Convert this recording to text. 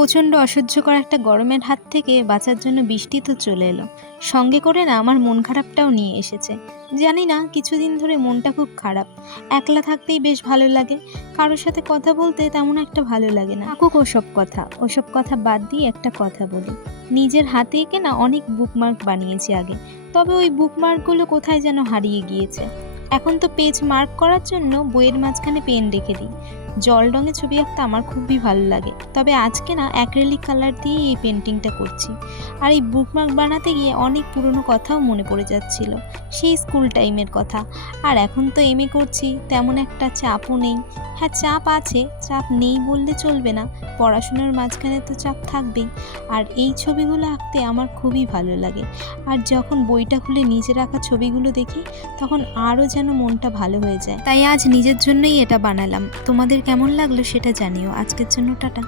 প্রচণ্ড অসহ্যকর একটা গরমের হাত থেকে বাঁচার জন্য বৃষ্টি তো চলে এলো, সঙ্গে করে না আমার মন খারাপটাও নিয়ে এসেছে। জানি না, কিছুদিন ধরে মনটা খুব খারাপ। একলা থাকতেই বেশ ভালো লাগে, কারোর সাথে কথা বলতে তেমন একটা ভালো লাগে না। থাকুক ওসব কথা বাদ দিয়ে একটা কথা বলি। নিজের হাতে এঁকে না অনেক বুকমার্ক বানিয়েছি আগে, তবে ওই বুকমার্কগুলো কোথায় যেন হারিয়ে গিয়েছে। এখন তো পেজ মার্ক করার জন্য বইয়ের মাঝখানে পেন রেখে দিই। জল রঙে ছবি আঁকতে আমার খুবই ভালো লাগে, তবে আজকে না অ্যাক্রিলিক কালার দিয়ে এই পেন্টিংটা করছি। আর এই বুকমার্ক বানাতে গিয়ে অনেক পুরনো কথাও মনে পড়ে যাচ্ছিল, সেই স্কুল টাইমের কথা। আর এখন তো এমএ করছি, তেমন একটা চাপও নেই। হ্যাঁ, চাপ আছে, চাপ নেই বললে চলবে না, পড়াশোনার মাঝখানে তো চাপ থাকবেই। আর এই ছবিগুলো আঁকতে আমার খুবই ভালো লাগে। আর যখন বইটা খুলে নিজের আঁকা ছবিগুলো দেখি, তখন আরও যেন মনটা ভালো হয়ে যায়। তাই আজ নিজের জন্যই এটা বানালাম। তোমাদের কেমন লাগলো সেটা জানিও। আজকের জন্য টাটা।